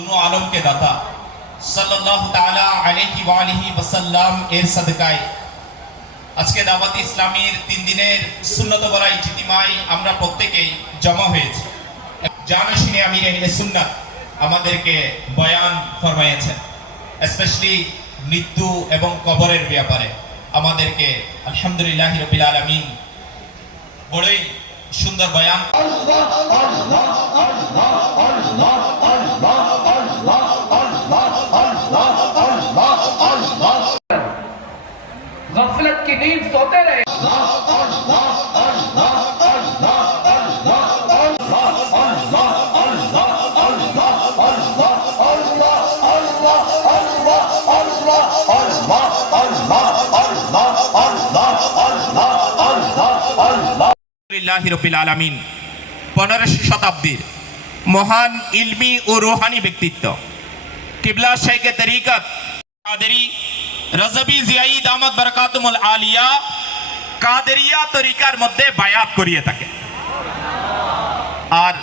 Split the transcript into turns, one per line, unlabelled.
দুনো আলমকে দাতা সাল্লাল্লাহু তাআলা আলাইহি ওয়া আলিহি ওয়াসাল্লাম এর আজকে দাওয়াত ইসলামীর তিন দিনের আমরা জমা আমির আহলে সুন্নাত আমাদেরকে বয়ান ফরমাইয়েছেন স্পেশালি মৃত্যু এবং কবরের ব্যাপারে। আমাদেরকে আলহামদুলিল্লাহ রবিল আলমিন বড়ই সুন্দর বয়ান
गफलत की नींद सोते रहे
আলহামদুলিল্লাহ রবিল আলমিন পনেরোশো শতাব্দীর মহান ইলমি ও রুহানি ব্যক্তিত্ব কিবলা শেখে তরিকত কাদেরি রজবি জিয়াই আহমদ বরকাতুমুল আলিয়া কাদেরিয়া তরিকার মধ্যে বায়াত করিয়ে থাকে। আর